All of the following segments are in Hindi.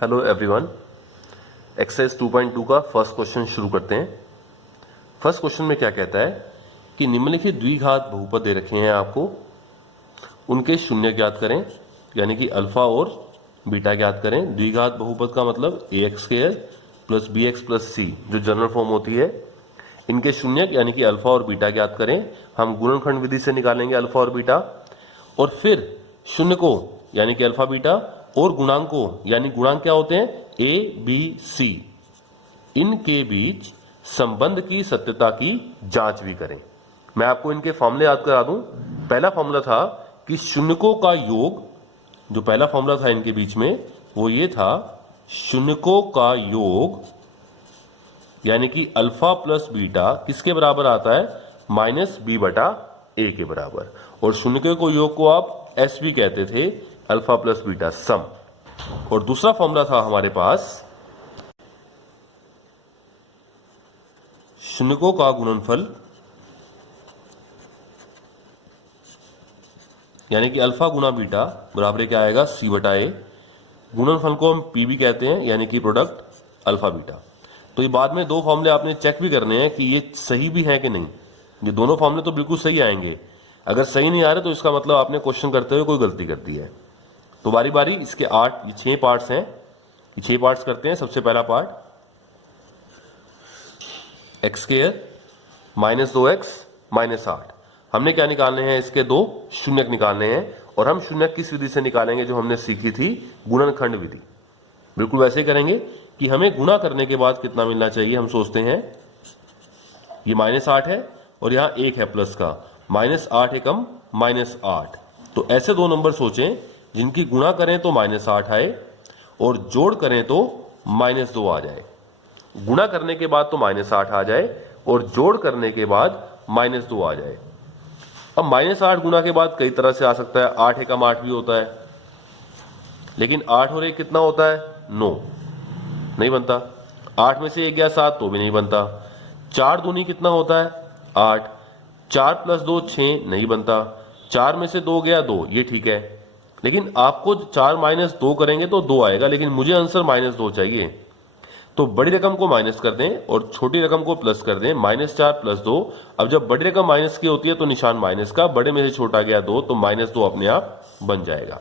हेलो एवरीवन, एक्सरसाइज 2.2 का फर्स्ट क्वेश्चन शुरू करते हैं। फर्स्ट क्वेश्चन में क्या कहता है कि निम्नलिखित द्विघात बहुपद दे रखे हैं आपको, उनके शून्य ज्ञात करें, यानी कि अल्फा और बीटा ज्ञात करें। द्विघात बहुपद का मतलब ax² plus bx plus c जो जनरल फॉर्म होती है, इनके शून्य यानी कि अल्फा और बीटा ज्ञात करें। हम गुणनखंड विधि से निकालेंगे अल्फा और बीटा, और फिर शून्य को यानी कि अल्फा बीटा और गुणांक को यानी गुणांक क्या होते हैं a b c, इनके बीच संबंध की सत्यता की जांच भी करें। मैं आपको इनके फॉर्मूले याद करा दूं। पहला फॉर्मूला था कि शून्यकों का योग, जो पहला फॉर्मूला था इनके बीच में वो ये था, शून्यकों का योग यानी कि अल्फा प्लस बीटा किसके बराबर आता है, माइनस बी बटा ए के बराबर। और शून्यकों को योग को आप एस भी कहते थे, अल्फा प्लस बीटा सम। और दूसरा फॉर्मूला था हमारे पास शून्यकों का गुणनफल यानी कि अल्फा गुणा बीटा बराबर क्या आएगा, सी बटा ए। गुणनफल को हम पी भी कहते हैं, यानी कि प्रोडक्ट अल्फा बीटा। तो ये बाद में दो फॉर्मूले आपने चेक भी करने हैं कि ये सही भी है कि नहीं। ये दोनों फॉर्मूले तो बिल्कुल सही आएंगे, अगर सही नहीं आ रहे तो इसका मतलब आपने क्वेश्चन करते हुए कोई गलती कर दी है। तो बारी बारी इसके 6 पार्ट्स हैं, ये 6 पार्ट्स करते हैं। सबसे पहला part x² minus 2x minus 8। हमने क्या निकालने हैं, इसके दो शून्यक निकालने हैं। और हम शून्यक किस विधि से निकालेंगे, जो हमने सीखी थी गुणनखंड विधि। बिल्कुल वैसे करेंगे कि हमें गुणा करने के बाद कितना मिलना चाहिए। हम सोचते हैं ये माइनस 8 है और यहां 1 है प्लस का, माइनस 8 एकम माइनस 8। तो ऐसे दो नंबर सोचें जिनकी गुणा करें तो माइनस 8 आए और जोड़ करें तो माइनस 2 आ जाए। गुणा करने के बाद तो माइनस 8 आ जाए और जोड़ करने के बाद माइनस 2 आ जाए। अब माइनस 8 गुणा के बाद कई तरह से आ सकता है, 8 एकम 8 भी होता है, लेकिन 8 और 1 कितना होता है, 9, नहीं बनता। 8 में से 1 गया 7 तो भी नहीं बनता। 4 दूनी कितना होता है, 8। 4 प्लस 2 6, नहीं बनता। 4 में से 2 गया 2, ये ठीक है। लेकिन आपको 4 माइनस 2 करेंगे तो 2 आएगा, लेकिन मुझे आंसर माइनस 2 चाहिए। तो बड़ी रकम को माइनस कर दें और छोटी रकम को प्लस कर दें, माइनस 4 प्लस 2। अब जब बड़ी रकम माइनस की होती है तो निशान माइनस का, बड़े में से छोटा गया 2 तो माइनस 2 अपने आप बन जाएगा।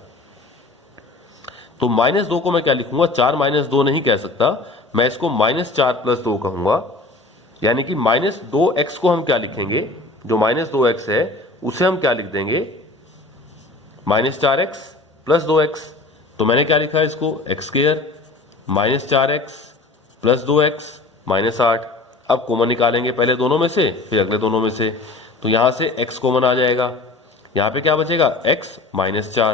तो माइनस 2 को मैं क्या लिखूंगा, 4 माइनस 2 नहीं कह सकता, मैं इसको माइनस 4 प्लस 2 कहूंगा। यानी कि माइनस 2x को हम क्या लिखेंगे, जो माइनस 2x है उसे हम क्या लिख देंगे, माइनस 4x प्लस 2x। तो मैंने क्या लिखा है इसको, x² minus 4x plus 2x minus 8। अब कॉमन निकालेंगे, पहले दोनों में से फिर अगले दोनों में से। तो यहां से x कॉमन आ जाएगा, यहां पे क्या बचेगा, x माइनस 4।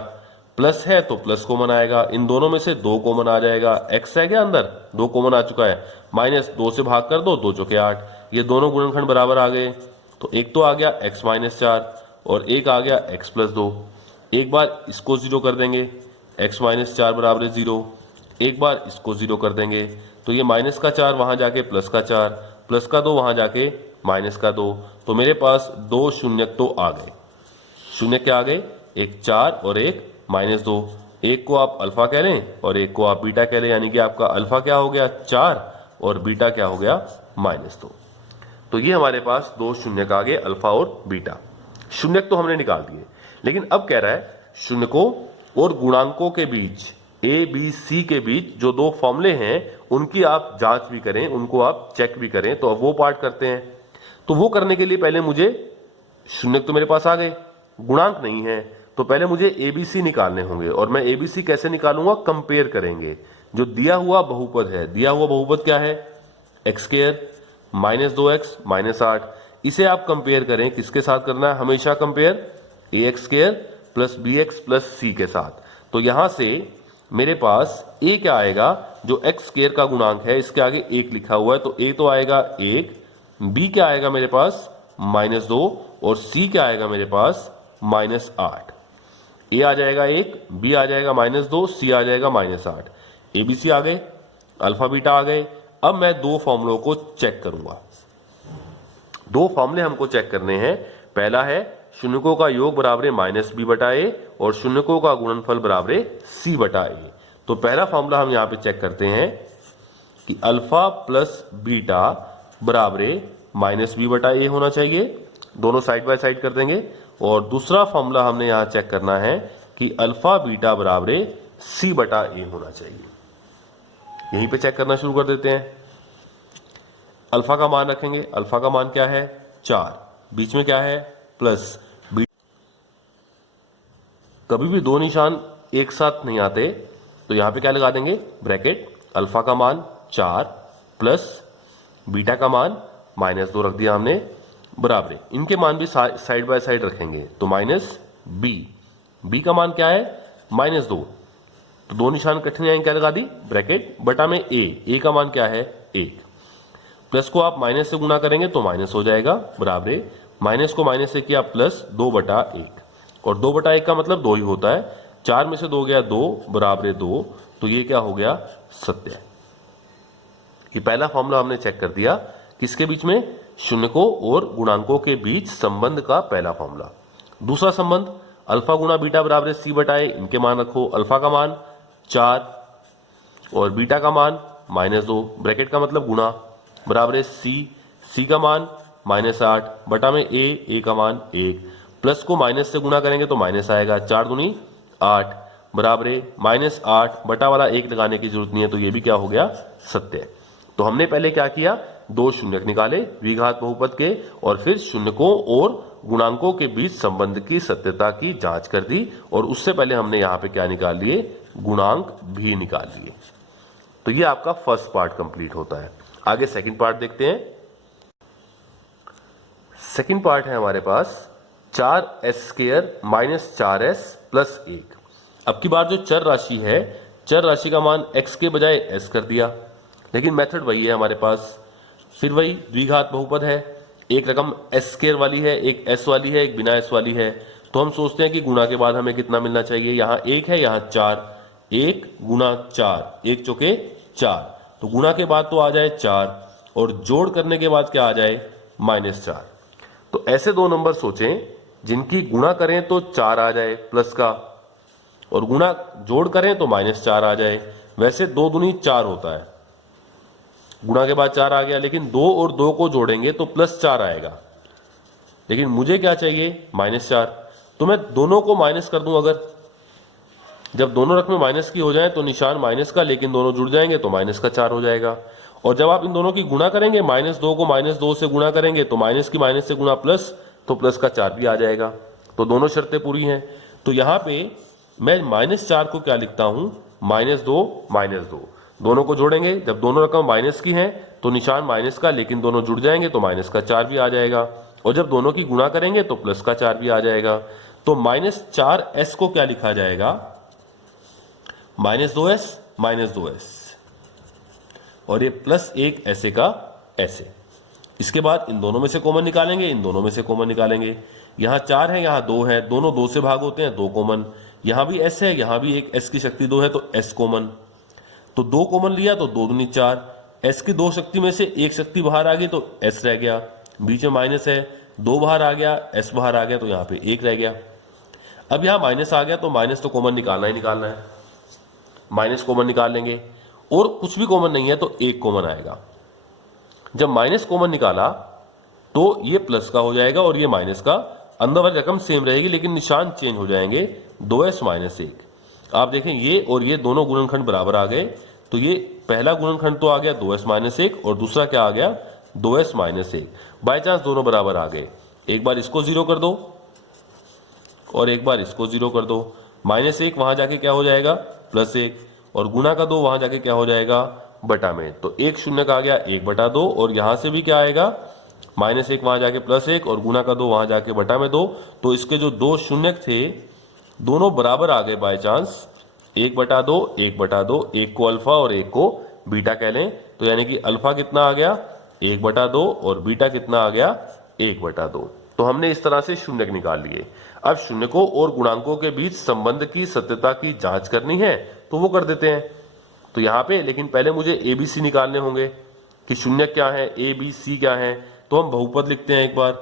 प्लस है तो प्लस कॉमन आएगा, इन दोनों में से 2 कॉमन आ जाएगा। x है क्या अंदर, 2 कॉमन आ चुका है, माइनस 2 से भाग कर दो, 2 चौके 8। ये दोनों गुणनखंड बराबर आ गए। तो एक तो आ गया x माइनस 4 और एक आ गया x प्लस 2। एक बार इसको 0 कर देंगे, x माइनस 4 बराबर 0। एक बार इसको 0 कर देंगे तो ये माइनस का 4 वहां जाके प्लस का 4, प्लस का 2 वहां जाके माइनस का 2। तो मेरे पास 2 शून्यक तो आ गए। शून्य क्या आ गए, एक 4 और एक माइनस 2। एक को आप अल्फा कह लें और एक को आप बीटा कह लें, यानी कि आपका अल्फा क्या हो गया 4 और बीटा क्या हो गया माइनस 2। तो ये हमारे पास 2 शून्यक आ गए, अल्फा और बीटा। शून्यक तो हमने निकाल दिए, लेकिन अब कह रहा है शून्यकों और गुणांकों के बीच, a b c के बीच जो 2 फॉर्मूले हैं उनकी आप जांच भी करें, उनको आप चेक भी करें। तो अब वो पार्ट करते हैं। तो वो करने के लिए पहले मुझे शून्यक तो मेरे पास आ गए, गुणांक नहीं है, तो पहले मुझे a b c निकालने होंगे। और मैं a b c कैसे निकालूंगा, कंपेयर करेंगे। जो दिया हुआ बहुपद है, दिया हुआ बहुपद क्या है, x² माइनस 2x माइनस 8। इसे आप कंपेयर करें, किसके साथ करना है, हमेशा compare ax² plus bx plus c के साथ। तो यहां से मेरे पास a क्या आएगा, जो x² का गुणांक है, इसके आगे 1 लिखा हुआ है, तो a तो आएगा 1। b क्या आएगा मेरे पास, माइनस 2। और c क्या आएगा मेरे पास, माइनस 8। a आ जाएगा 1, b आ जाएगा माइनस 2, c आ जाएगा माइनस 8। abc आ गए, अल्फा बीटा आ गए। अब मैं 2 फॉर्मूलों को चेक करूंगा। 2 फॉर्मूले हमको चेक करने हैं। पहला है शून्यकों का योग बराबर माइनस बी बटा ए और शून्यकों का गुणनफल बराबर सी बटा ए। तो पहला फॉर्मूला हम यहां पे चेक करते हैं कि अल्फा प्लस बीटा बराबर माइनस बी बटा ए होना चाहिए। दोनों साइड बाय साइड कर देंगे। और दूसरा फॉर्मूला हमने यहां चेक करना है कि अल्फा बीटा बराबर सी बटा ए होना चाहिए। यहीं पे चेक करना शुरू कर देते हैं। अल्फा का मान रखेंगे। अल्फा का मान क्या है 4, बीच में क्या है प्लस बी। कभी भी दो निशान एक साथ नहीं आते, तो यहां पे क्या लगा देंगे ब्रैकेट। अल्फा का मान 4 प्लस बीटा का मान -2 रख दिया हमने बराबर। इनके मान भी साइड बाय साइड रखेंगे तो माइनस बी का मान क्या है -2। तो दो निशान कठिन आएंगे, क्या लगा दी ब्रैकेट बटा में ए का मान क्या है 1। प्लस को आप माइनस से गुणा करेंगे तो माइनस हो जाएगा बराबर। माइनस को माइनस से किया प्लस 2 बटा 1, और 2 बटा 1 का मतलब 2 ही होता है। 4 में से 2 गया 2 बराबर 2, तो ये क्या हो गया सत्य। ये पहला फॉर्मूला हमने चेक कर दिया, किसके बीच में शून्यकों और गुणांकों के बीच संबंध का पहला फॉर्मूला। दूसरा संबंध अल्फा गुणा बीटा बराबर सी बटा ए। इनके मान रखो। अल्फा का मान 4 और बीटा का मान -2, ब्रैकेट का मतलब गुणा बराबर सी का मान -8 बटा में ए का मान 1। प्लस को माइनस से गुणा करेंगे तो माइनस आएगा। 4 दूनी 8 बराबर -8 बटा वाला 1 लगाने की जरूरत नहीं है, तो ये भी क्या हो गया सत्य। तो हमने पहले क्या किया, दो शून्यक निकाले द्विघात बहुपद के, और फिर शून्यकों और गुणांकों के बीच संबंध की सत्यता की जांच कर दी। और उससे पहले हमने यहां पे क्या निकाल लिए, गुणांक भी निकाल लिए। तो ये आपका फर्स्ट पार्ट कंप्लीट होता है। आगे सेकंड पार्ट देखते हैं। सेकंड पार्ट है हमारे पास 4s² - 4s + 1। अब की बार जो चर राशि है, चर राशि का मान x के बजाय s कर दिया, लेकिन मेथड वही है हमारे पास। फिर वही द्विघात बहुपद है, एक रकम s² वाली है, एक s वाली है, एक बिना s वाली है। तो हम सोचते हैं कि गुणा के बाद हमें कितना मिलना चाहिए। यहां 1 है, यहां 4, 1 गुणा 4, 1 चौके 4, तो गुणा के बाद तो आ जाए 4, और जोड़ करने के बाद क्या आ जाए -4। तो ऐसे दो नंबर सोचें जिनकी गुणा करें तो 4 आ जाए प्लस का, और गुणा जोड़ करें तो -4 आ जाए। वैसे 2 दूनी 4 होता है, गुणा के बाद 4 आ गया, लेकिन 2 और 2 को जोड़ेंगे तो +4 आएगा। लेकिन मुझे क्या चाहिए -4, तो मैं दोनों को माइनस कर दूं। अगर जब दोनों रकमें माइनस की हो जाए तो निशान माइनस का, लेकिन दोनों जुड़ जाएंगे तो -4 हो जाएगा। और जब आप इन दोनों की गुणा करेंगे, -2 को -2 से गुणा करेंगे तो माइनस की माइनस से गुणा प्लस, तो प्लस का 4 भी आ जाएगा। तो दोनों शर्तें पूरी हैं। तो यहां पे मैं -4 को क्या लिखता हूं, -2 दोनों को जोड़ेंगे, जब दोनों रकम माइनस की हैं तो निशान माइनस का, लेकिन दोनों जुड़ जाएंगे तो माइनस का 4 भी आ जाएगा। और जब दोनों की गुणा करेंगे तो प्लस का 4 भी आ जाएगा। तो -4s को क्या लिखा जाएगा, -2s, और ये +1 ऐसे का ऐसे। इसके बाद इन दोनों में से कॉमन निकालेंगे, इन दोनों में से कॉमन निकालेंगे। यहां 4 है, यहां 2 है, दोनों 2 से भाग होते हैं, 2 कॉमन। यहां भी s है, यहां भी एक s की शक्ति 2 है, तो s कॉमन। तो 2 कॉमन लिया तो 2 दूनी 4, s की 2 शक्ति में से एक शक्ति बाहर आ गई तो s रह गया, बीच में माइनस है, 2 बाहर आ गया, s बाहर आ गया, तो यहां पे 1 रह गया। अब यहां माइनस आ गया तो माइनस तो कॉमन निकालना ही निकालना है, माइनस कॉमन निकाल लेंगे। और कुछ भी कॉमन नहीं है तो 1 कॉमन आएगा। जब माइनस कॉमन निकाला तो ये प्लस का हो जाएगा और ये माइनस का। अंदर वाली रकम सेम रहेगी लेकिन निशान चेंज हो जाएंगे, 2s - 1। आप देखें ये और ये दोनों गुणनखंड बराबर आ गए, तो ये पहला गुणनखंड तो आ गया 2s - 1, और दूसरा क्या आ गया 2s - 1। बाय चांस दोनों बराबर आ गए, एक बार इसको 0 कर दो और एक बार इसको 0 कर दो। -1 वहां जाके क्या हो जाएगा +1, और गुणा का 2 वहां जाके क्या हो जाएगा बटा में। तो 1 शून्य का आ गया 1/2, और यहां से भी क्या आएगा -1 वहां जाके +1, और गुणा का 2 वहां जाके बटा में 2। तो इसके जो 2 शून्यक थे दोनों बराबर आ गए बाय चांस, 1/2, 1/2, एक को अल्फा और एक को बीटा कह लें। तो यानी कि अल्फा कितना आ गया 1/2 और बीटा कितना आ गया 1/2। तो हमने इस तरह से शून्यक निकाल लिए। अब शून्यकों और गुणांकों के बीच संबंध की सत्यता की जांच करनी है तो वो कर देते हैं। तो यहां पे लेकिन पहले मुझे ABC निकालने होंगे कि शून्यक क्या है, ABC क्या है। तो हम बहुपद लिखते हैं एक बार,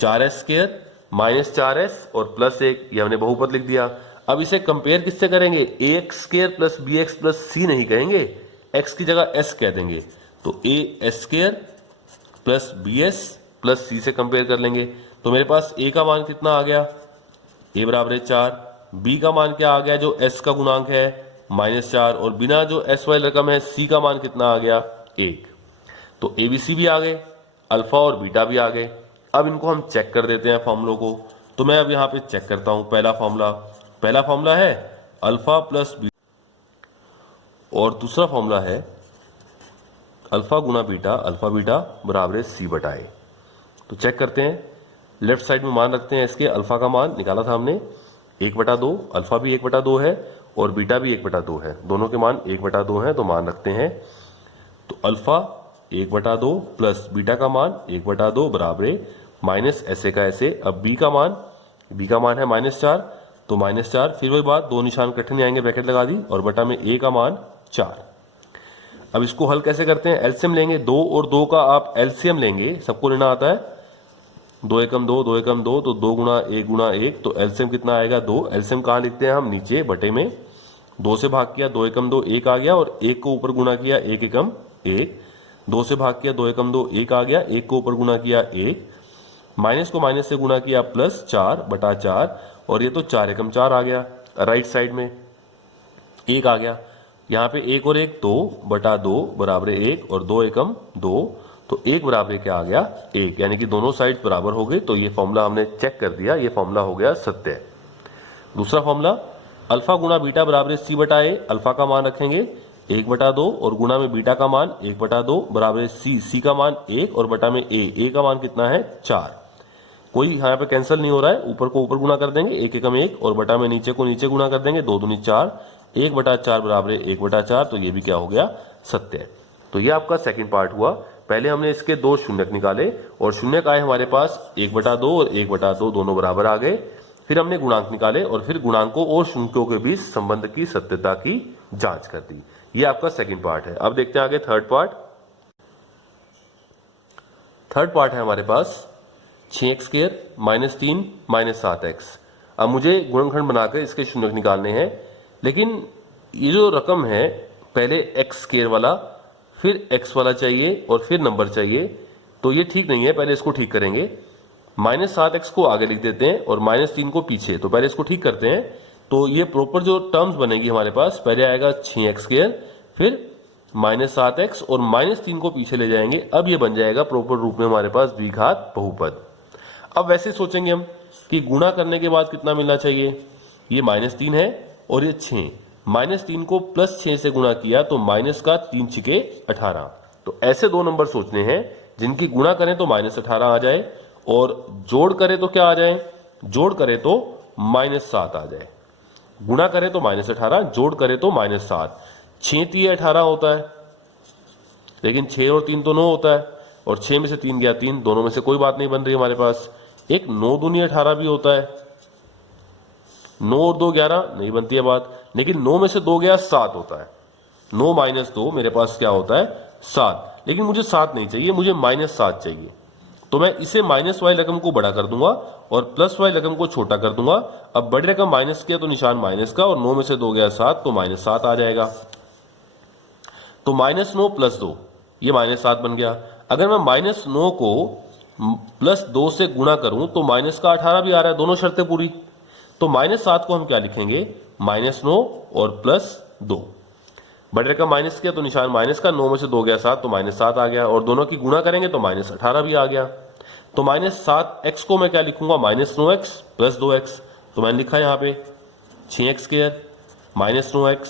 4s² - 4s और +1, ये हमने बहुपद लिख दिया। अब इसे कंपेयर किससे करेंगे, a x square plus b x plus c नहीं कहेंगे, एक्स की जगह एस कह देंगे। तो a s square plus b s plus c से कंपेयर कर लेंगे। तो मेरे पास ए का मान कितना आ गया, ए बराबर है 4, बी का मान क्या आ गया जो एस का गुणांक है -4, और बिना जो एस वाली रकम है सी का मान कितना आ गया 1। तो ए बी सी भी आ गए, अल्फा और बीटा भी आ गए। अब इनको हम चेक कर देते हैं फॉर्मूलों को। तो मैं अब यहाँ पे चेक करता हूँ। पहला फॉर्मूला है अल्फा प्लस बीटा, और दूसरा फॉर्मूला है अल्फा गुना बीटा, अल्फा बीटा बराबर है सी बटा ए। तो चेक करते हैं, लेफ्ट साइड में मान रखते हैं इसके। अल्फा का मान निकाला था हमने 1/2, अल्फा भी 1/2 है और बीटा भी 1/2 है, दोनों के मान 1/2 है, तो मान रखते हैं। तो अल्फा 1/2 प्लस बीटा का मान 1/2 बराबर है माइनस ऐसे का ऐसे। अब बी का मान है -4, तो -4, फिर वही बात, दो निशान इकट्ठे नहीं आएंगे, ब्रैकेट लगा दी, और बटा में ए का मान 4। अब इसको हल कैसे करते हैं, एलसीएम लेंगे। 2 और 2 का आप एलसीएम लेंगे, सबको लेना आता है। 2 एकम 2, 2 एकम 2, तो 2 गुना 1, तो एलसीएम कितना आएगा 2। एलसीएम कहाँ लिखते हैं हम, नीचे बटे में। 2 से भाग किया 2 एकम 2 1 आ गया, और 1 को ऊपर गुना किया 1 एकम 1। 2 से भाग किया 2 एकम 2 1 आ गया, 1 को ऊपर गुना किया 1, माइनस को माइनस से गुना किया प्लस 4/4, और ये तो 4 एकम 4 आ गया। राइट साइड में 1 आ गया, यहाँ पे 1 और 1 2/2 बराबर 1, और 2 एकम 2, तो 1 बराबर क्या आ गया 1, यानी कि दोनों साइड बराबर हो गई। तो ये फॉर्मूला हमने चेक कर दिया, ये फॉर्मूला हो गया सत्य। दूसरा फॉर्मूला अल्फा गुना बीटा बराबर सी बटा ए। अल्फा का मान रखेंगे 1/2, और गुणा में बीटा का मान 1/2 बराबर सी का मान 1, और बटा में ए का मान कितना है 4। कोई यहाँ पे कैंसिल नहीं हो रहा है, ऊपर को ऊपर गुना कर देंगे 1 एकम 1, और बटा में नीचे को नीचे गुना कर देंगे 2 दूनी 4, 1/4 बराबर 1/4, तो ये भी क्या हो गया सत्य है। तो ये आपका सेकंड पार्ट हुआ। पहले हमने इसके 2 शून्यक निकाले, और शून्यक आए हमारे पास 1/2 और 1/2, दोनों बराबर आ गए। फिर हमने गुणांक निकाले, और फिर गुणांकों और शून्यों के बीच संबंध की सत्यता की जांच कर दी। ये आपका सेकंड पार्ट है। अब देखते हैं आगे थर्ड पार्ट। थर्ड पार्ट है हमारे पास 6x² -3 -7x। अब मुझे गुणनखंड बनाकर इसके शून्यक निकालने हैं, लेकिन ये जो रकम है पहले x² वाला, फिर x वाला चाहिए, और फिर नंबर चाहिए, तो ये ठीक नहीं है। पहले इसको ठीक करेंगे। -7x को आगे लिख देते हैं और -3 को पीछे। तो पहले इसको ठीक करते हैं। तो ये प्रॉपर जो टर्म्स बनेगी हमारे पास, पहले आएगा 6x², फिर -7x, और -3 को पीछे ले जाएंगे। अब ये बन जाएगा प्रॉपर रूप में हमारे पास द्विघात बहुपद। अब वैसे सोचेंगे हम कि गुणा करने के बाद कितना मिलना चाहिए, ये -3 है और ये 6, -3 को +6 से गुणा किया तो माइनस का 3 छिके 18। तो ऐसे दो नंबर सोचने हैं जिनकी गुणा करें तो -18 आ जाए, और जोड़ करें तो क्या आ जाए, जोड़ करें तो -7 आ जाए। गुणा करें तो -18, जोड़ करें तो -7। 6 3 18 होता है, लेकिन 6 और 3 तो 9 होता है, और 6 में से 3 गया 3, दोनों में से कोई बात नहीं बन रही हमारे पास। एक 9 दूनी 18 भी होता है, 9 और 2 11 नहीं बनती है बात, लेकिन 9 में से 2 गया 7 होता है। 9 - 2 मेरे पास क्या होता है 7, लेकिन मुझे 7 नहीं चाहिए, मुझे -7 चाहिए। तो मैं इसे माइनस वाली रकम को बड़ा कर दूंगा और प्लस वाली रकम को छोटा कर दूंगा। अब बड़ी रकम माइनस किया तो निशान माइनस का, और 9 में से 2 गया 7, तो -7 आ जाएगा। तो -9 + 2, ये -7 बन गया। अगर मैं -9 को +2 से गुणा करूं तो माइनस का 18 भी आ रहा है, दोनों शर्तें पूरी। तो -7 को हम क्या लिखेंगे, -9 और +2। बड़े रकम माइनस किया तो निशान माइनस का, 9 में से 2 गया 7, तो -7 आ गया, और दोनों की गुणा करेंगे तो -18 भी आ गया। तो -7x को मैं क्या लिखूंगा, -9x + 2x। तो मैंने लिखा यहाँ पे 6x² -9x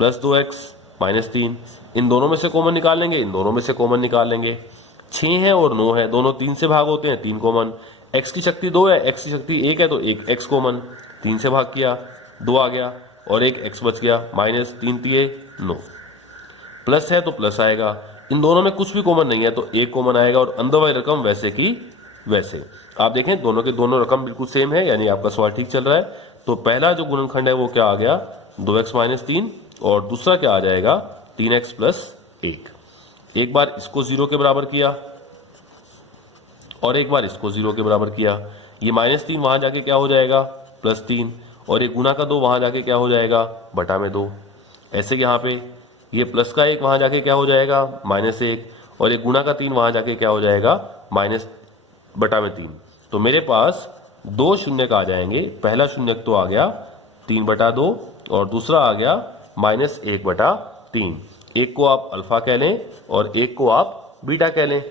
+ 2x -3। इन दोनों में से कॉमन निकाल लेंगे, इन दोनों में से कॉमन निकाल लेंगे। 6 है और 9 है, दोनों 3 से भाग होते हैं, 3 कॉमन। x की शक्ति 2 है, x की शक्ति 1 है, तो 1 x कॉमन, 3 से भाग किया 2 आ गया, और 1 x बच गया। -3 3 9, प्लस है तो प्लस आएगा। इन दोनों में कुछ भी कॉमन नहीं है, तो 1 कॉमन आएगा, और अंदर वाली रकम वैसे की वैसे। आप देखें दोनों के दोनों रकम बिल्कुल सेम है, यानी आपका सवाल ठीक चल रहा है। तो पहला जो गुणनखंड है वो क्या आ गया, 2x - 3, और दूसरा क्या आ जाएगा 3x + 1। एक बार इसको 0 के बराबर किया और एक बार इसको 0 के बराबर किया। ये -3 वहां जाके क्या हो जाएगा +3, और ये गुना का 2 वहां जाके क्या हो जाएगा, बटा में 2। ऐसे यहाँ पे ये प्लस का 1 वहां जाके क्या हो जाएगा, -1, और ये गुना का 3 वहां जाके क्या हो जाएगा, माइनस बटा में 3। तो मेरे पास 2 शून्यक आ जाएंगे। पहला शून्यक तो आ गया 3/2 और दूसरा आ गया -1/3। एक को आप अल्फा कह लें और एक को आप बीटा कह लें।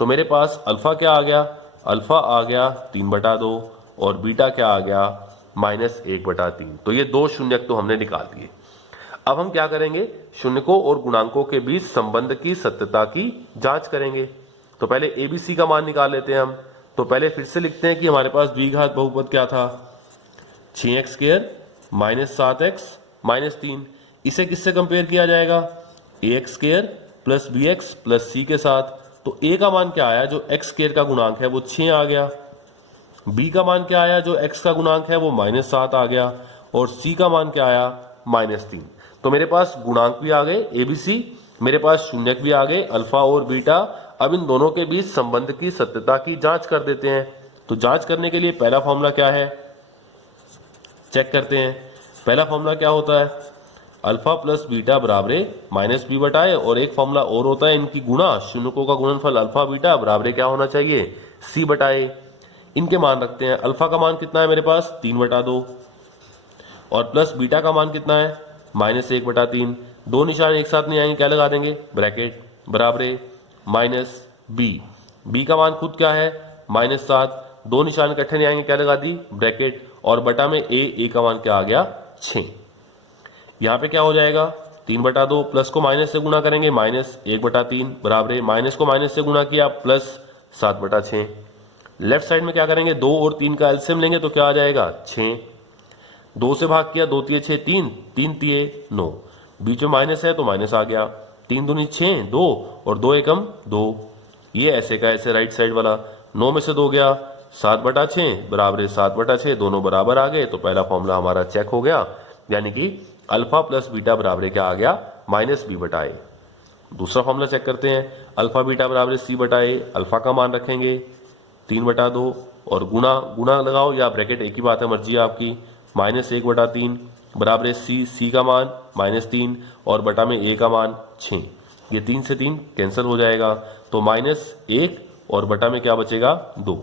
तो मेरे पास अल्फा क्या आ गया, अल्फा आ गया 3/2 और बीटा क्या आ गया, -1/3। तो ये 2 शून्यक तो हमने निकाल दिए। अब हम क्या करेंगे, शून्यकों और गुणांकों के बीच संबंध की सत्यता की जांच करेंगे। तो पहले एबीसी का मान निकाल लेते हैं हम। तो पहले फिर से लिखते हैं कि हमारे पास द्विघात बहुपद क्या था, 6x² -7x -3। इसे किससे कंपेयर किया जाएगा, ax² + bx + c के साथ। तो a का मान क्या आया, जो x² का गुणांक है वो 6 आ गया। b का मान क्या आया, जो x का गुणांक है वो -7 आ गया। और c का मान क्या आया, -3। तो मेरे पास गुणांक भी आ गए एबीसी, मेरे पास शून्यक भी आ गए अल्फा और बीटा। अब इन दोनों के बीच संबंध की सत्यता की जांच कर देते हैं। तो जांच करने के लिए पहला फॉर्मूला क्या है, चेक करते हैं। पहला फॉर्मूला क्या होता है, अल्फा + बीटा बराबरे -b/a। और एक फॉर्मूला और होता है इनकी गुणा, शून्यकों का गुणनफल अल्फा बीटा बराबरे क्या होना चाहिए, c/a। इनके मान रखते हैं। अल्फा का मान कितना है मेरे पास, 3/2 और प्लस बीटा का मान कितना है, -1/3। दो निशान एक साथ नहीं आएंगे, क्या लगा देंगे, ब्रैकेट बराबरे -b। b का मान खुद क्या है, -7। दो निशान इकट्ठे नहीं आएंगे, क्या लगा दी, ब्रैकेट, और बटा में a का मान क्या आ गया, 6। यहाँ पे क्या हो जाएगा, 3/2 प्लस को माइनस से गुणा करेंगे, -1/3 बराबरे माइनस को माइनस से गुणा किया +7/6। लेफ्ट साइड में क्या करेंगे, 2 और 3 का एलसीएम लेंगे तो क्या आ जाएगा, 6। 2 से भाग किया, 2 तिये 6, 3 3 9। बीच में माइनस है तो माइनस आ गया, 3 दूनी 6, 2 और 2 एकम 2। ये ऐसे का ऐसे राइट साइड वाला, 9 में से 2 गया, 7/6 बराबर 7/6, दोनों बराबर आ गए। तो पहला फॉर्मूला हमारा चेक हो गया, यानी कि अल्फा + बीटा बराबर क्या आ गया, -b/a। दूसरा फॉर्मूला चेक करते हैं, अल्फा बीटा बराबर c/a। अल्फा का मान रखेंगे 3/2 और गुणा गुणा लगाओ या ब्रैकेट, एक ही बात है, मर्जी है आपकी, -1/3 बराबर c का मान -3 और बटा में a का मान 6। ये 3 से 3 कैंसिल हो जाएगा, तो -1 और बटा में क्या बचेगा, 2।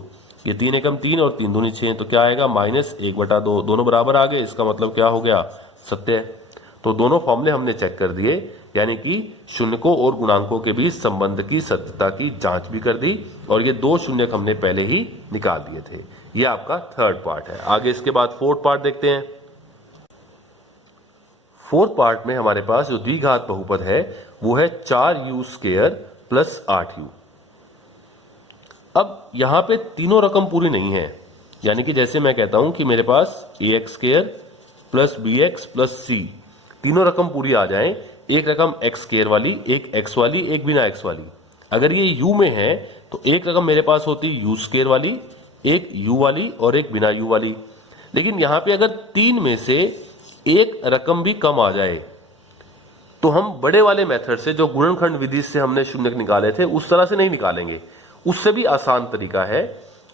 ये 3 एकम 3 और 3 दूनी 6, तो क्या आएगा, -1/2। दोनों बराबर आ गए, इसका मतलब क्या हो गया, सत्य है। तो दोनों फॉर्मूले हमने चेक कर दिए, यानी कि शून्यकों और गुणांकों के बीच संबंध की सत्यता की जांच भी कर दी, और ये 2 शून्यक हमने पहले ही निकाल दिए थे। ये आपका थर्ड पार्ट है। आगे इसके बाद फोर्थ पार्ट देखते हैं। फोर्थ पार्ट में हमारे पास जो द्विघात बहुपद है वो है 4u² + 8u। अब यहां पे तीनों रकम पूरी नहीं है, यानी कि जैसे मैं कहता हूं कि मेरे पास ax² + bx + c, तीनों रकम पूरी आ जाएं, एक रकम x² वाली, एक x वाली, एक बिना x वाली। अगर ये u में है तो एक रकम मेरे पास होती u² वाली, एक u वाली और एक बिना u वाली। लेकिन यहां पे अगर 3 में से एक रकम भी कम आ जाए तो हम बड़े वाले मेथड से, जो गुणनखंड विधि से हमने शून्यक निकाले थे, उस तरह से नहीं निकालेंगे। उससे भी आसान तरीका है,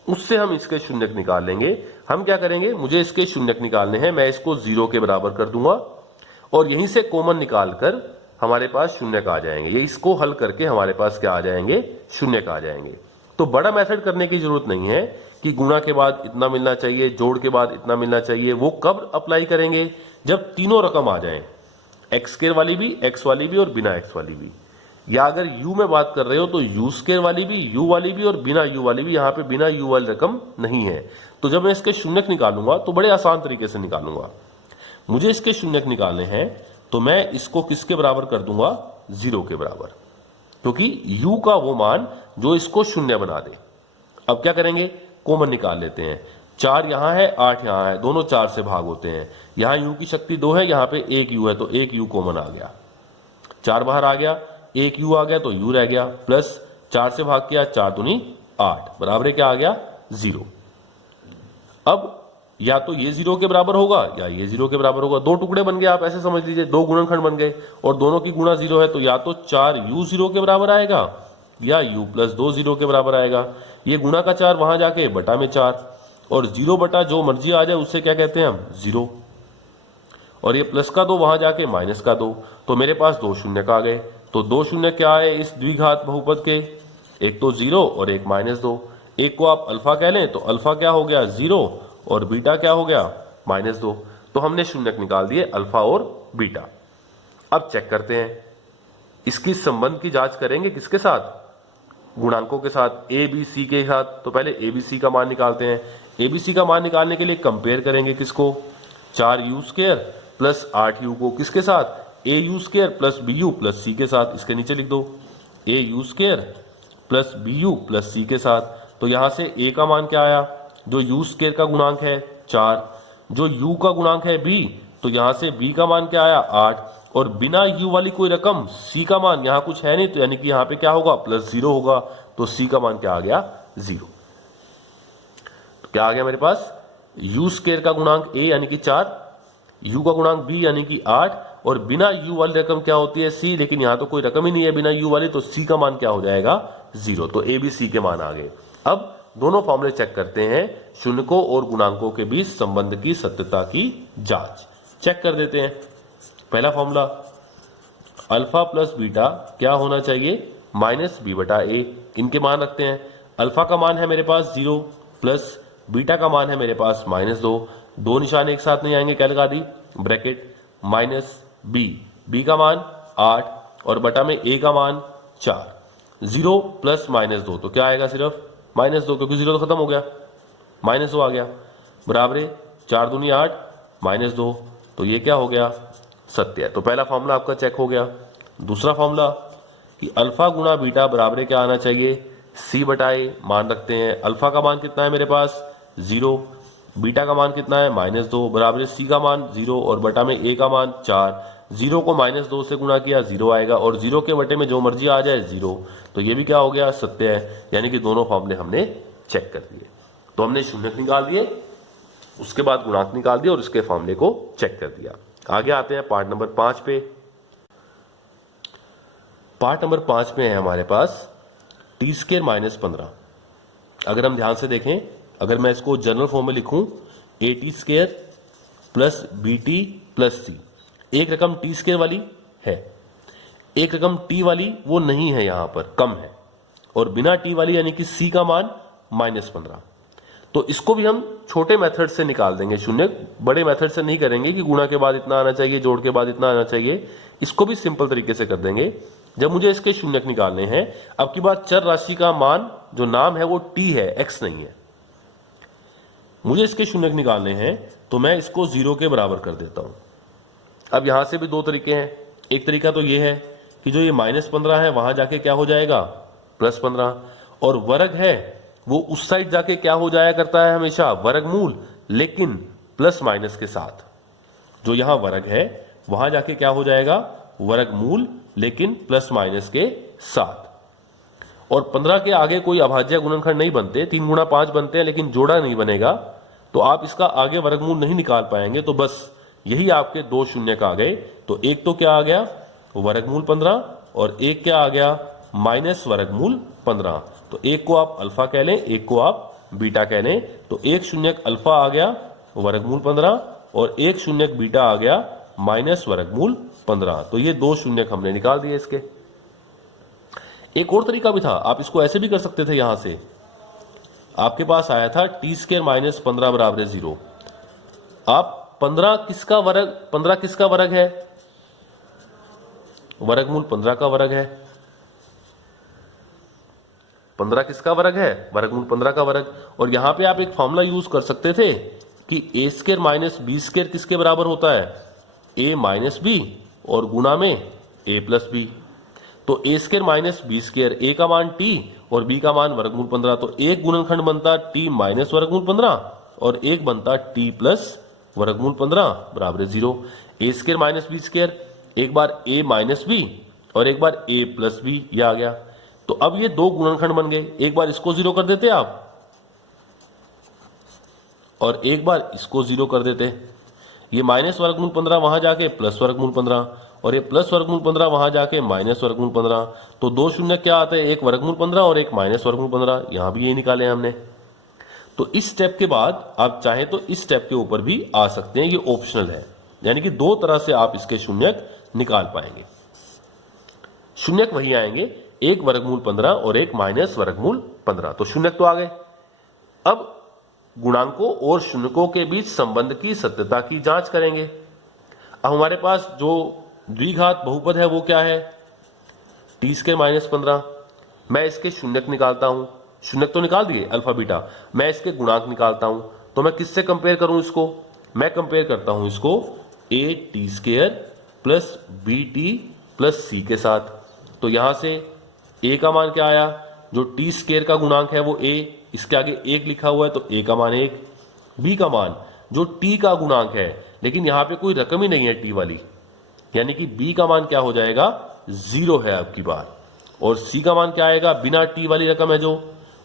उससे हम इसके शून्यक निकाल लेंगे। हम क्या करेंगे, मुझे इसके शून्यक निकालने हैं, मैं इसको 0 के बराबर कर दूंगा और यहीं से कॉमन निकालकर हमारे पास शून्यक आ जाएंगे। ये इसको हल करके हमारे पास क्या आ जाएंगे, शून्यक आ जाएंगे। तो बड़ा मेथड करने की जरूरत नहीं है कि गुणा के बाद इतना मिलना चाहिए, जोड़ के बाद इतना मिलना चाहिए। वो कब अप्लाई करेंगे, जब तीनों रकम आ जाएं, x² वाली भी, x वाली भी और बिना x वाली भी। या अगर u में बात कर रहे हो तो u² वाली भी, u वाली भी और बिना u वाली भी। यहां पे बिना u वाली रकम नहीं है। तो जब मैं इसके शून्यक निकालूंगा तो बड़े आसान तरीके से निकालूंगा। मुझे इसके शून्यक निकालने हैं तो मैं इसको किसके बराबर कर दूंगा, 0 के बराबर, क्योंकि u का वो मान जो इसको शून्य बना दे। अब क्या करेंगे, कॉमन निकाल लेते हैं। 4 यहां है, 8 यहां है, दोनों 4 से भाग होते हैं। यहां u की शक्ति 2 है, यहां पे 1 u है, तो 1 u कॉमन आ गया। 4 बाहर आ गया, 1 u आ गया, तो u रह गया, प्लस 4 से भाग किया, 4 दूनी 8 बराबर क्या आ गया, 0। अब या तो ये 0 के बराबर होगा या ये 0 के बराबर होगा। दो टुकड़े बन गए, आप ऐसे समझ लीजिए, दो गुणनखंड बन गए और दोनों की गुणा 0 है, तो या तो 4u 0 के बराबर आएगा या u + 2 0 के बराबर आएगा। ये गुणा का 4 वहां जाके बटा में 4 और 0 बटा जो मर्जी आ जाए उससे क्या कहते हैं हम, 0। और ये प्लस का 2 वहां जाके माइनस का 2, तो मेरे पास 2 शून्य आ गए। तो 2 शून्य क्या है इस द्विघात बहुपद के, एक तो 0 और एक -2। एक को आप अल्फा कह लें तो अल्फा क्या हो गया 0 और बीटा क्या हो गया -2। तो हमने शून्यक निकाल दिए अल्फा और बीटा। अब चेक करते हैं, इसकी संबंध की जांच करेंगे किसके साथ, गुणांकों के साथ, ए बी सी के साथ। तो पहले ए बी सी का मान निकालते हैं। ए बी सी का मान निकालने के लिए कंपेयर करेंगे किसको, 4u² प्लस 8u को किसके साथ, au² plus bu plus c के साथ। इसके नीचे लिख दो au² plus bu plus c के साथ। तो यहां से a का मान क्या आया, जो u² का गुणांक है 4, जो u का गुणांक है b, तो यहां से b का मान क्या आया 8, और बिना u वाली कोई रकम c का मान यहां कुछ है नहीं, तो यानी कि यहां पे क्या होगा +0 होगा। तो c का मान क्या आ गया 0। तो क्या आ गया मेरे पास, u² का गुणांक a यानी कि 4, u का गुणांक b यानी कि 8, और बिना u वाली रकम क्या होती है c, लेकिन यहां तो कोई रकम ही नहीं है बिना u वाली, तो c का मान क्या हो जाएगा 0। तो a b c के मान आ गए। अब दोनों फॉर्मूले चेक करते हैं, शून्यकों और गुणांकों के बीच संबंध की सत्यता की जांच चेक कर देते हैं। पहला फॉर्मूला, अल्फा प्लस बीटा क्या होना चाहिए, -b/a। इनके मान रखते हैं। अल्फा का मान है मेरे पास 0 प्लस बीटा का मान है मेरे पास -2। दो निशान एक साथ नहीं आएंगे, क्या लगा दी, ब्रैकेट, -b का मान 8 और बटा में a का मान 4। 0 प्लस -2 तो क्या आएगा, सिर्फ -2, क्योंकि 0 तो खत्म हो गया, -2 आ गया, बराबर 4 दूनी 8 -2, तो ये क्या हो गया, सत्य है। तो पहला फॉर्मूला आपका चेक हो गया। दूसरा फॉर्मूला कि अल्फा गुणा बीटा बराबर क्या आना चाहिए, c/a। मान रखते हैं, अल्फा का मान कितना है मेरे पास 0, बीटा का मान कितना है -2, बराबर c का मान 0 और बटा में a का मान 4। 0 को -2 से गुणा किया 0 आएगा, और 0 के बटे में जो मर्जी आ जाए 0। तो ये भी क्या हो गया, सत्य है। यानी कि दोनों फॉर्मूले हमने चेक कर दिए। तो हमने शून्यक निकाल दिए, उसके बाद गुणांक निकाल दिया और इसके फॉर्मूले को चेक कर दिया। आगे आते हैं पार्ट नंबर 5 पे। पार्ट नंबर 5 में है हमारे पास t² - 15। अगर हम ध्यान से देखें, अगर मैं इसको जनरल फॉर्म में लिखूं, at² plus bt plus c, एक रकम t² वाली है, एक रकम t वाली वो नहीं है, यहां पर कम है, और बिना t वाली यानी कि c का मान -15। तो इसको भी हम छोटे मेथड से निकाल देंगे शून्य, बड़े मेथड से नहीं करेंगे कि गुणा के बाद इतना आना चाहिए, जोड़ के बाद इतना आना चाहिए। इसको भी सिंपल तरीके से कर देंगे। जब मुझे इसके शून्यक निकालने हैं, अब की बात चर राशि का मान जो नाम है वो t है, x नहीं है। मुझे इसके शून्यक निकालने हैं तो मैं इसको 0 के बराबर कर देता हूं। अब यहां से भी दो तरीके हैं। एक तरीका तो ये है कि जो ये -15 है वहां जाके क्या हो जाएगा +15, और वर्ग है वो उस साइड जाके क्या हो जाया करता है हमेशा वर्गमूल, लेकिन प्लस माइनस के साथ। जो यहां वर्ग है वहां जाके क्या हो जाएगा वर्गमूल, लेकिन प्लस माइनस के साथ। और 15 के आगे कोई अभाज्य गुणनखंड नहीं बनते, 3 गुणा 5 बनते हैं लेकिन जोड़ा नहीं बनेगा, तो आप इसका आगे वर्गमूल नहीं निकाल पाएंगे। तो बस यही आपके दो शून्यक आ गए। तो एक तो क्या आ गया वर्गमूल 15, और एक क्या आ गया माइनस वर्गमूल 15। तो एक को आप अल्फा कह लें, एक को आप बीटा कह लें। तो एक शून्यक अल्फा आ गया वर्गमूल 15 और एक शून्यक बीटा आ गया माइनस वर्गमूल 15। तो ये दो शून्यक हमने निकाल दिए इसके। एक और तरीका भी था, आप इसको ऐसे भी कर सकते थे। यहां से आपके पास आया था t² - 15 बराबर 0। आप 15 किसका वर्ग है, वर्गमूल 15 का वर्ग है। 15 किसका वर्ग है, वर्गमूल 15 का वर्ग। और यहां पे आप एक फॉर्मूला यूज कर सकते थे कि a² - b² किसके बराबर होता है, a - b और गुणा में a + b। तो a² - b², a का मान t और b का मान वर्गमूल 15। तो एक गुणनखंड बनता t - वर्गमूल 15 और एक बनता t + वर्गमूल 15 बराबर 0। a² - b², एक बार a - b और एक बार a + b, ये आ गया। तो अब ये दो गुणनखंड बन गए। एक बार इसको 0 कर देते आप और एक बार इसको 0 कर देते। ये माइनस वर्गमूल 15 वहां जाके प्लस वर्गमूल 15 और ये प्लस वर्गमूल 15 वहां जाके माइनस वर्गमूल 15। तो दो शून्य क्या आते हैं, एक वर्गमूल 15 और एक माइनस वर्गमूल 15। यहां भी यही निकाले हमने। तो इस स्टेप के बाद आप चाहें तो इस स्टेप के ऊपर भी आ सकते हैं, ये ऑप्शनल है। यानी कि दो तरह से आप इसके शून्यक निकाल पाएंगे। शून्यक वही आएंगे, एक वर्गमूल 15 और एक माइनस वर्गमूल 15। तो शून्यक तो आ गए। अब गुणांकों और शून्यकों के बीच संबंध की सत्यता की जांच करेंगे। अब हमारे पास जो द्विघात बहुपद है वो क्या है, टी स्क्वायर माइनस 15। मैं इसके शून्यक निकालता हूं, शून्यक तो निकाल दिए अल्फा बीटा, मैं इसके गुणांक निकालता हूं। तो मैं किससे कंपेयर करूं इसको, मैं कंपेयर करता हूं इसको a t square plus b t plus c के साथ। तो यहां से ए का मान क्या आया, जो टी स्क्वायर का गुणांक है वो ए, इसके आगे 1 लिखा हुआ है तो ए का मान 1। बी का मान जो टी का गुणांक है, लेकिन यहां पे कोई रकम ही नहीं है टी वाली, यानी कि बी का मान क्या हो जाएगा, 0 है आपकी बार। और सी का मान क्या आएगा, बिना टी वाली रकम है जो,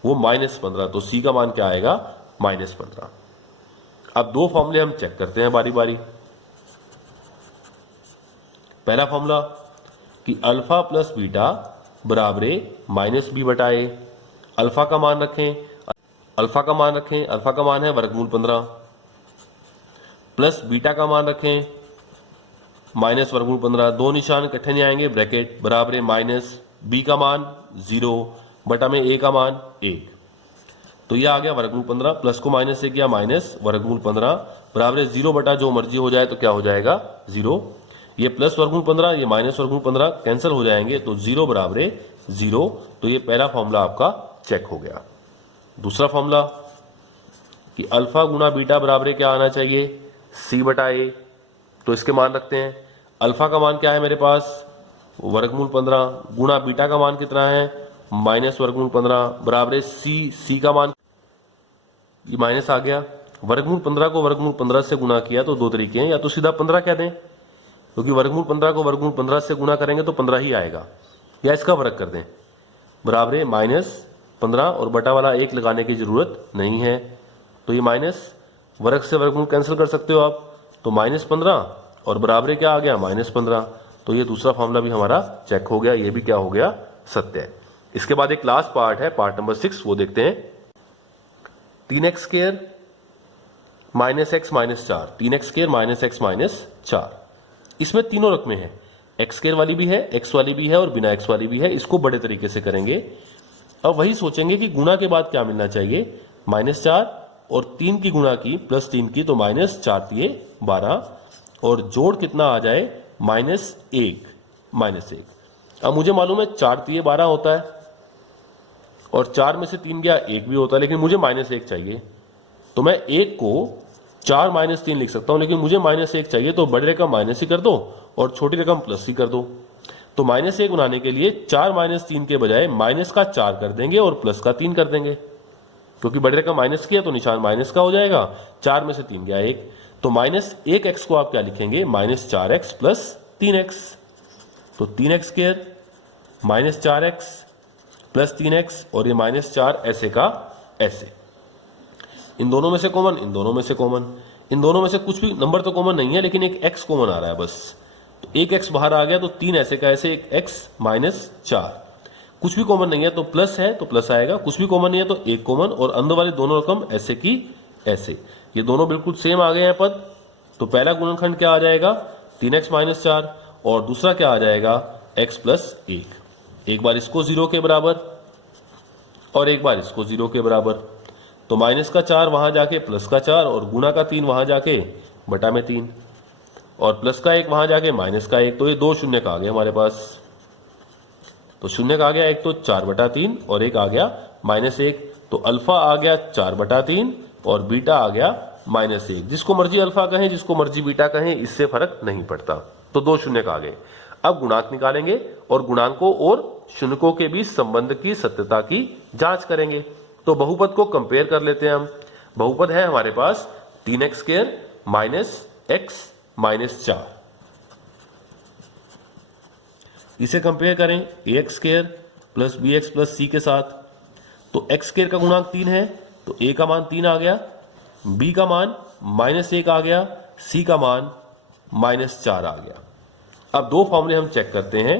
वो -15। तो सी का मान क्या आएगा, -15। अब दो फॉर्मूले हम चेक करते हैं बारी बारी। पहला फॉर्मूला कि अल्फा प्लस बीटा बराबर माइनस बी बटा ए। अल्फा का मान रखें, अल्फा का मान है वर्गमूल 15, प्लस बीटा का मान रखें माइनस वर्गमूल 15। दो निशान इकट्ठे नहीं आएंगे, ब्रैकेट बराबर माइनस बी का मान 0 बटा में ए का मान 1। तो यह आ गया वर्गमूल 15, प्लस को माइनस से किया माइनस वर्गमूल 15 बराबर 0 बटा जो मर्जी हो जाए तो क्या हो जाएगा 0। ये प्लस वर्गमूल 15, ये माइनस वर्गमूल 15 कैंसिल हो जाएंगे तो 0 बराबर 0। तो ये पहला फॉर्मूला आपका चेक हो गया। दूसरा फॉर्मूला कि अल्फा गुना बीटा बराबर क्या आना चाहिए, सी बटा ए। तो इसके मान रखते हैं, अल्फा का मान क्या है मेरे पास, वर्गमूल 15 गुना बीटा का मान कितना है, माइनस वर्गमूल 15 बराबर सी का मान, ये माइनस आ गया। वर्गमूल 15 को वर्गमूल 15 से गुना किया तो दो तरीके हैं, या तो सीधा 15 कह दें, क्योंकि वर्गमूल 15 को वर्गमूल 15 से गुना करेंगे तो 15 ही आएगा, या इसका वर्ग कर दें बराबर -15 और बटा वाला 1 लगाने की जरूरत नहीं है। तो ये माइनस वर्ग से वर्गमूल कैंसिल कर सकते हो आप, तो -15 और बराबर क्या आ गया -15। तो ये दूसरा फॉर्मूला भी हमारा चेक हो गया, ये भी क्या हो गया, सत्य है। इसके बाद एक लास्ट पार्ट है, पार्ट नंबर 6, वो देखते हैं। 3x square minus x minus 4, 3x square minus x minus 4। इसमें तीनों रकमें हैं, एक्स स्क्वायर वाली भी है, एक्स वाली भी है और बिना एक्स वाली भी है। इसको बड़े तरीके से करेंगे। अब वही सोचेंगे कि गुणा के बाद क्या मिलना चाहिए, -4 और 3 की गुणा की प्लस 3 की, तो -4 3 12 और जोड़ कितना आ जाए -1। अब मुझे मालूम है 4 3 12 होता है और 4 में से 3 गया 1 भी होता है, लेकिन मुझे -1 चाहिए। तो मैं 1 को 4 - 3 लिख सकता हूं, लेकिन मुझे -1 चाहिए, तो बड़ी रकम माइनस ही कर दो और छोटी रकम प्लस ही कर दो। तो -1 बनाने के लिए 4 - 3 के बजाय माइनस का 4 कर देंगे और प्लस का 3 कर देंगे, क्योंकि बड़ी रकम माइनस की है तो निशान माइनस का हो जाएगा। 4 में से 3 गया 1, तो -1x को आप क्या लिखेंगे, -4x प्लस 3x। तो 3x square -4x plus 3x और ये -4 ऐसे का ऐसे। इन दोनों में से कॉमन, इन दोनों में से कॉमन, इन दोनों में से कुछ भी नंबर तो कॉमन नहीं है, लेकिन एक x कॉमन आ रहा है बस। तो एक x बाहर आ गया तो 3 ऐसे का ऐसे, एक x -4। कुछ भी कॉमन नहीं है तो प्लस है तो प्लस आएगा, कुछ भी कॉमन नहीं है तो एक कॉमन, और अंदर वाले दोनों रकम ऐसे की ऐसे। ये दोनों बिल्कुल सेम आ गए हैं पद। तो पहला गुणनखंड क्या आ जाएगा, 3x -4 और दूसरा क्या आ जाएगा, x + 1। एक बार इसको 0 के बराबर और एक बार इसको 0 के बराबर। तो -4 वहां जाके +4 और गुणा का 3 वहां जाके बटा में 3 और प्लस का 1 वहां जाके -1। तो ये दो शून्य का आ गया हमारे पास। तो शून्य का आ गया एक, तो 4/3 और एक आ गया -1। तो अल्फा आ गया 4/3 और बीटा आ गया -1। जिसको मर्जी अल्फा कहें, जिसको मर्जी बीटा कहें, इससे फर्क नहीं पड़ता। तो दो शून्य का आ गए। अब गुणांक निकालेंगे और गुणांकों और शून्यकों के बीच संबंध की सत्यता की जांच करेंगे। तो बहुपद को कंपेयर कर लेते हैं हम। बहुपद है हमारे पास 3x square minus x minus 4। इसे कंपेयर करें ax square plus bx plus c के साथ। तो x स्क्वायर का गुणांक 3 है, तो a का मान 3 आ गया, b का मान -1 आ गया, c का मान -4 आ गया। अब दो फॉर्मूले हम चेक करते हैं।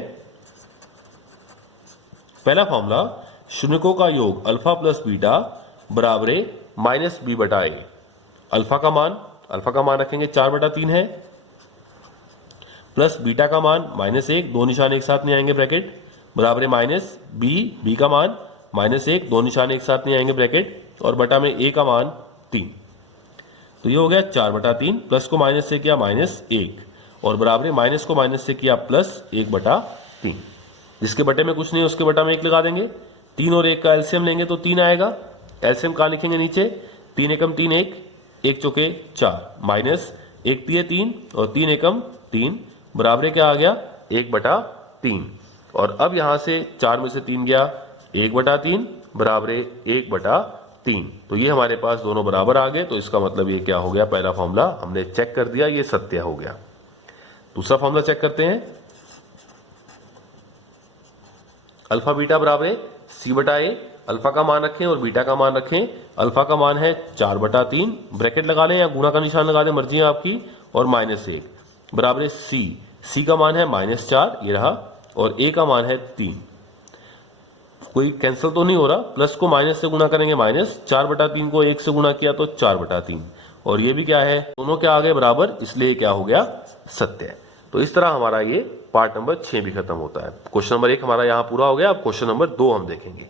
पहला फॉर्मूला, शून्यकों का योग अल्फा प्लस बीटा बराबर माइनस बी बटा ए। अल्फा का मान रखेंगे 4/3 है, प्लस बीटा का मान -1, दो निशान एक साथ नहीं आएंगे ब्रैकेट, बराबर है माइनस बी का मान -1, दो निशान एक साथ नहीं आएंगे ब्रैकेट, और बटा में ए का मान 3। तो ये हो गया 4/3, प्लस को माइनस से किया -1, और बराबर है माइनस को माइनस से किया प्लस 1/3। जिसके बटे में कुछ नहीं है उसके बटा में 1 लगा देंगे। 3 और 1 का एलसीएम लेंगे तो 3 आएगा। एलसीएम कहाँ लिखेंगे नीचे, 3 एकम 3 1 चौके 4, माइनस 1 तिये 3 और 3 एकम 3, बराबर क्या आ गया 1/3। और अब यहां से 4 में से 3 गया 1/3, बराबर 1/3। तो ये हमारे पास दोनों बराबर आ गए। तो इसका मतलब ये क्या हो गया, पहला फॉर्मूला हमने चेक कर दिया, ये सत्य हो गया। दूसरा फॉर्मूला चेक करते हैं। अल्फा बीटा बराबर सी बटा ए। अल्फा का मान रखें और बीटा का मान रखें। अल्फा का मान है 4/3, ब्रैकेट लगा लें या गुणा का निशान लगा दें, मर्जी है आपकी, और -1 बराबर सी का मान है -4, ये रहा, और ए का मान है 3। कोई कैंसिल तो नहीं हो रहा, प्लस को माइनस से गुणा करेंगे माइनस, 4/3 को 1 से गुणा किया तो 4/3, और ये भी क्या है, दोनों क्या आ गए बराबर, इसलिए क्या हो गया, सत्य है। तो इस तरह हमारा ये पार्ट नंबर 6 भी खत्म होता है। क्वेश्चन नंबर 1 हमारा यहाँ पूरा हो गया। अब क्वेश्चन नंबर 2 हम देखेंगे।